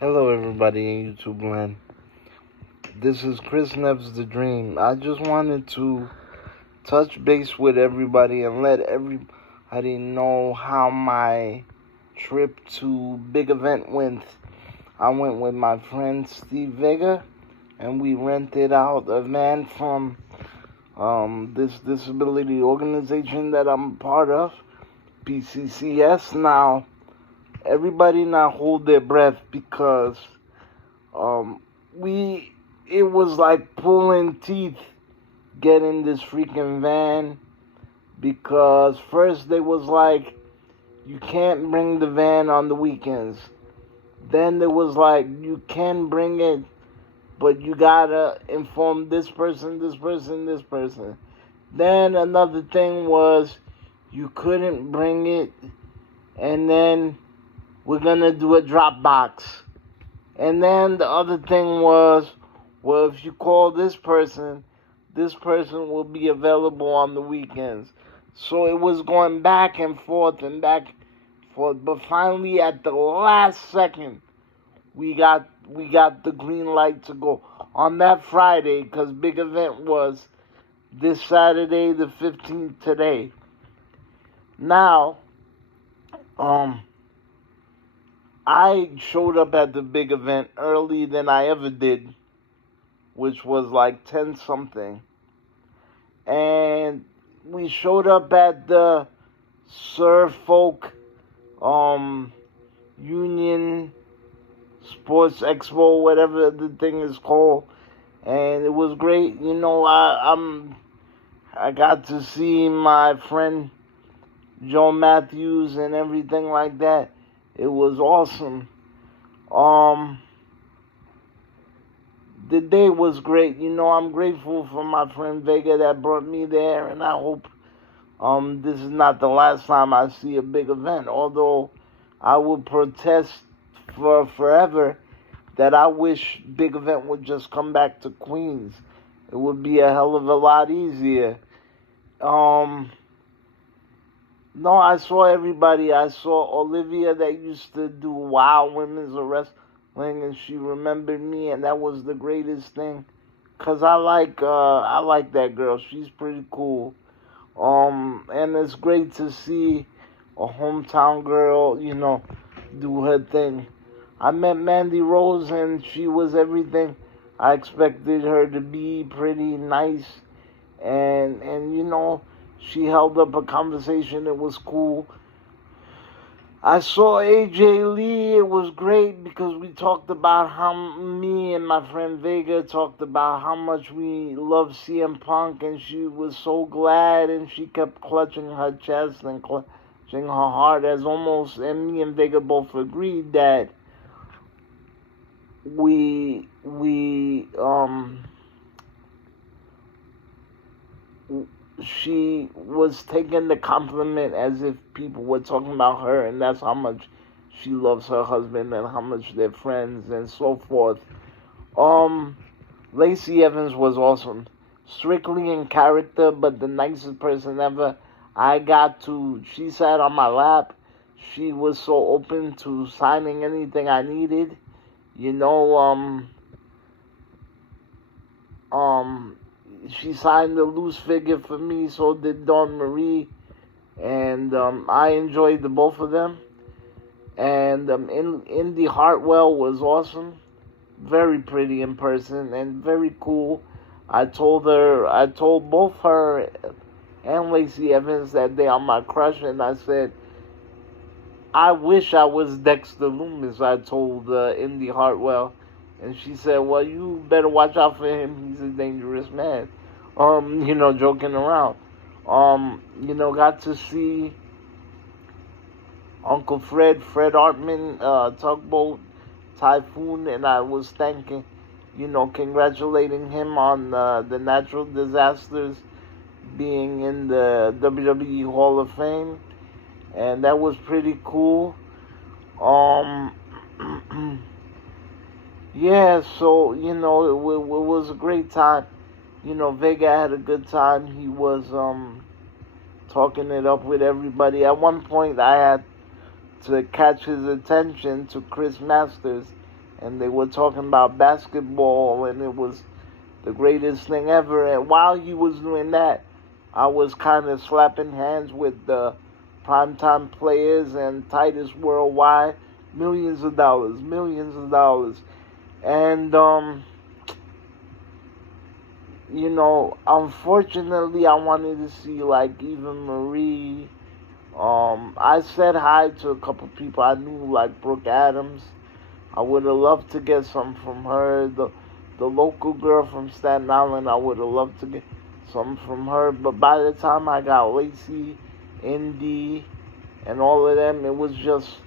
Hello, everybody in YouTube land. This is Chris Neves the Dream. I just wanted to touch base with everybody and let everybody know how my trip to big event went. I went with my friend Steve Vega, and we rented out a van from this disability organization that I'm a part of, PCCS. Now, everybody now hold their breath because um, it was like pulling teeth getting this freaking van, because first they was like, you can't bring the van on the weekends. Then there was like, you can bring it, but you gotta inform this person, this person, this person. Then another thing was, you couldn't bring it, and then we're gonna do a drop box. And then the other thing was, well, if you call this person will be available on the weekends. So it was going back and forth and back and forth. But finally, at the last second, we got the green light to go on that Friday, because big event was this Saturday, the 15th, today. Now, I showed up at the big event early than I ever did, which was like 10 something. And we showed up at the Sir Folk Union Sports Expo, whatever the thing is called. And it was great. You know, I got to see my friend Joe Matthews and everything like that. It was awesome. The day was great. You know, I'm grateful for my friend Vega that brought me there, and I hope this is not the last time I see a big event. Although I would protest for forever that I wish big event would just come back to Queens. It would be a hell of a lot easier. No, I saw everybody. I saw Olivia that used to do Wow Women's Wrestling, and she remembered me, and that was the greatest thing. 'Cause I like that girl. She's pretty cool. And it's great to see a hometown girl, you know, do her thing. I met Mandy Rose, and she was everything I expected her to be. Pretty nice, and you know, she held up a conversation. It was cool. I saw AJ Lee. It was great because we talked about how me and my friend Vega talked about how much we love CM Punk, and she was so glad, and she kept clutching her chest and clutching her heart, as almost, and me and Vega both agreed that we she was taking the compliment as if people were talking about her, and that's how much she loves her husband and how much they're friends and so forth. Lacey Evans was awesome. Strictly in character, but the nicest person ever. She sat on my lap. She was so open to signing anything I needed. You know, she signed the loose figure for me, so did Dawn Marie, and I enjoyed the both of them. And Indy Hartwell was awesome, very pretty in person and very cool. I told both her and Lacey Evans that they are my crush, and I said, I wish I was Dexter Loomis. I told Indy Hartwell. And she said, well, you better watch out for him. He's a dangerous man. You know, joking around. You know, got to see Uncle Fred Artman, Tugboat Typhoon, and I was congratulating him on the natural disasters being in the WWE Hall of Fame. And that was pretty cool. Yeah, so, you know, it was a great time. You know, Vega had a good time. He was talking it up with everybody. At one point, I had to catch his attention to Chris Masters, and they were talking about basketball, and it was the greatest thing ever. And while he was doing that, I was kind of slapping hands with the primetime players and Titus Worldwide, millions of dollars, millions of dollars. And unfortunately, I wanted to see like Eva Marie. I said hi to a couple people I knew, like Brooke Adams. I would have loved to get some from her. The local girl from Staten Island, I would have loved to get some from her. But by the time I got Lacey, Indy, and all of them, it was just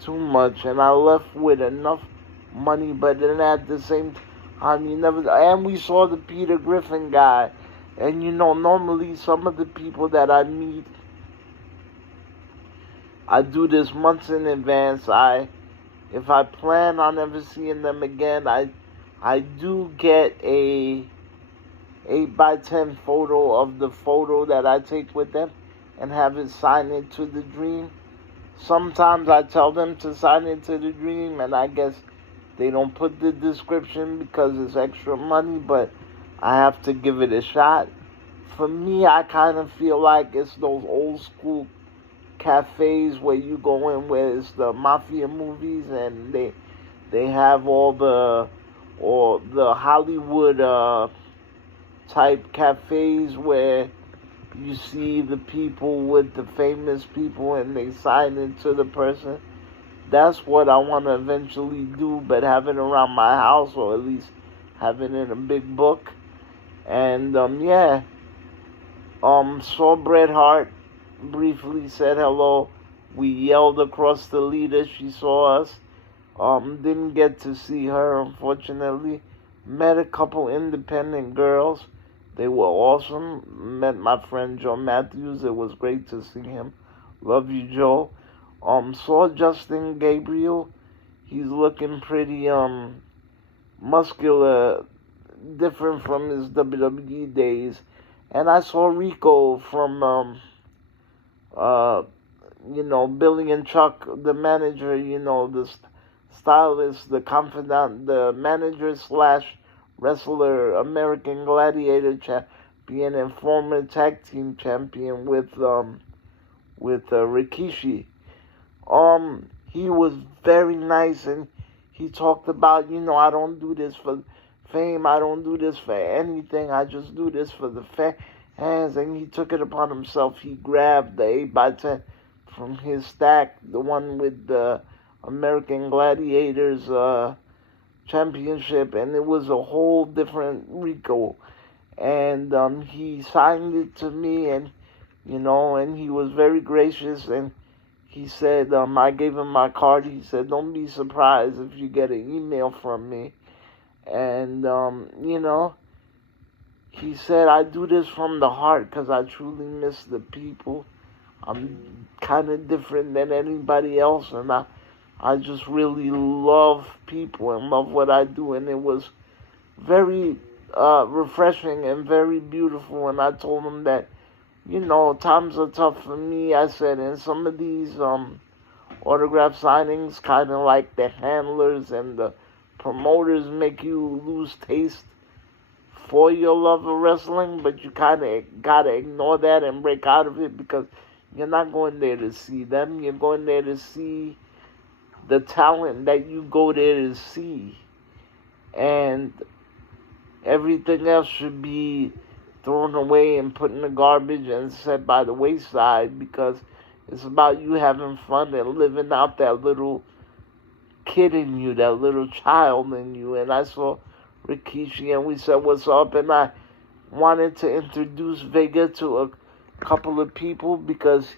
too much. And I left with enough money, but then at the same time, and we saw the Peter Griffin guy. And normally some of the people that I meet, I do this months in advance. If I plan on never seeing them again, I do get a 8x10 photo of the photo that I take with them and have it signed into the dream. Sometimes I tell them to sign into the dream, and I guess they don't put the description because it's extra money, but I have to give it a shot. For me, I kind of feel like it's those old school cafes where you go in where it's the mafia movies, and they have all the Hollywood type cafes where you see the people with the famous people and they sign into the person. That's what I want to eventually do, but have it around my house, or at least have it in a big book. And saw Bret Hart, briefly said hello. We yelled across the leader. She saw us. Didn't get to see her, unfortunately. Met a couple independent girls. They were awesome. Met my friend Joe Matthews. It was great to see him. Love you, Joe. Saw Justin Gabriel. He's looking pretty muscular, different from his WWE days. And I saw Rico from Billy and Chuck, the manager, the stylist, the confidant, the manager slash wrestler, American Gladiator champion, and former tag team champion with Rikishi. He was very nice, and he talked about, I don't do this for fame, I don't do this for anything, I just do this for the fans. And he took it upon himself. He grabbed the 8x10 from his stack, the one with the American Gladiators championship, and it was a whole different Rico. And he signed it to me, and and he was very gracious. And he said, I gave him my card. He said, don't be surprised if you get an email from me. And he said, I do this from the heart because I truly miss the people. I'm kind of different than anybody else, and I just really love people and love what I do. And it was very refreshing and very beautiful. And I told him that, times are tough for me. I said, and some of these autograph signings, kind of like the handlers and the promoters, make you lose taste for your love of wrestling, but you kind of gotta ignore that and break out of it, because you're not going there to see them. You're going there to see the talent that you go there to see. And everything else should be thrown away and put in the garbage and set by the wayside, because it's about you having fun and living out that little kid in you, that little child in you. And I saw Rikishi, and we said, what's up? And I wanted to introduce Vega to a couple of people, because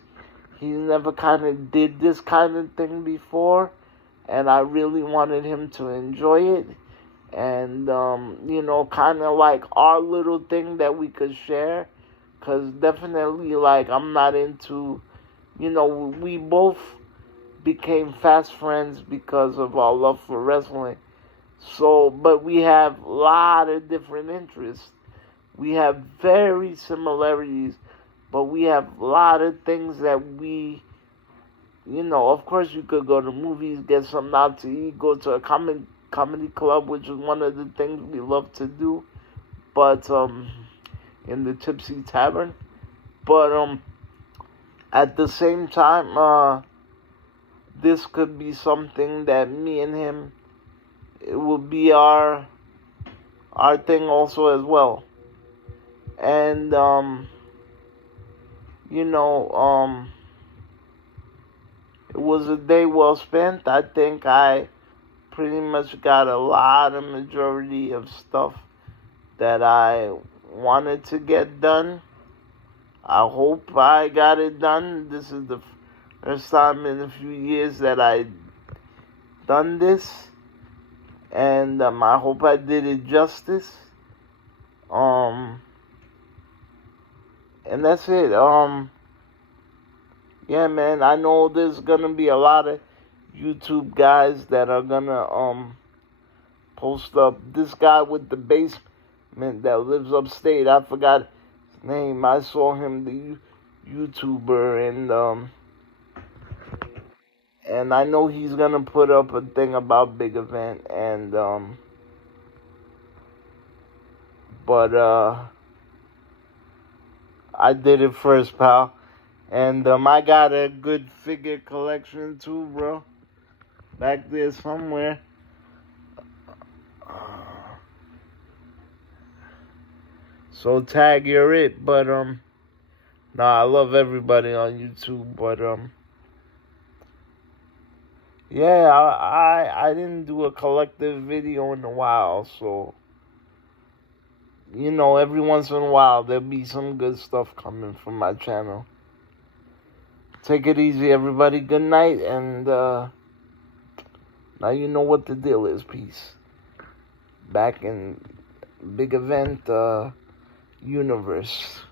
he never kind of did this kind of thing before, and I really wanted him to enjoy it. And kind of like our little thing that we could share, because definitely, like, I'm not into, we both became fast friends because of our love for wrestling. So, but we have a lot of different interests. We have very similarities, but we have a lot of things that of course you could go to movies, get something out to eat, go to a comic comedy club, which is one of the things we love to do, but in the Tipsy Tavern. But at the same time, this could be something that me and him, it will be our thing also as well. And it was a day well spent. I think I pretty much got a lot of majority of stuff that I wanted to get done. I hope I got it done. This is the first time in a few years that I done this, and I hope I did it justice. And that's it. Yeah, man, I know there's gonna be a lot of YouTube guys that are gonna post up. This guy with the basement that lives upstate, I forgot his name. I saw him, the YouTuber, and I know he's gonna put up a thing about big event, and but I did it first, pal. And I got a good figure collection too, bro. Back there somewhere. So tag, you're it. But I love everybody on YouTube. But yeah, I didn't do a collective video in a while, so every once in a while there'll be some good stuff coming from my channel. Take it easy, everybody. Good night, and now you know what the deal is. Peace. Back in big event universe.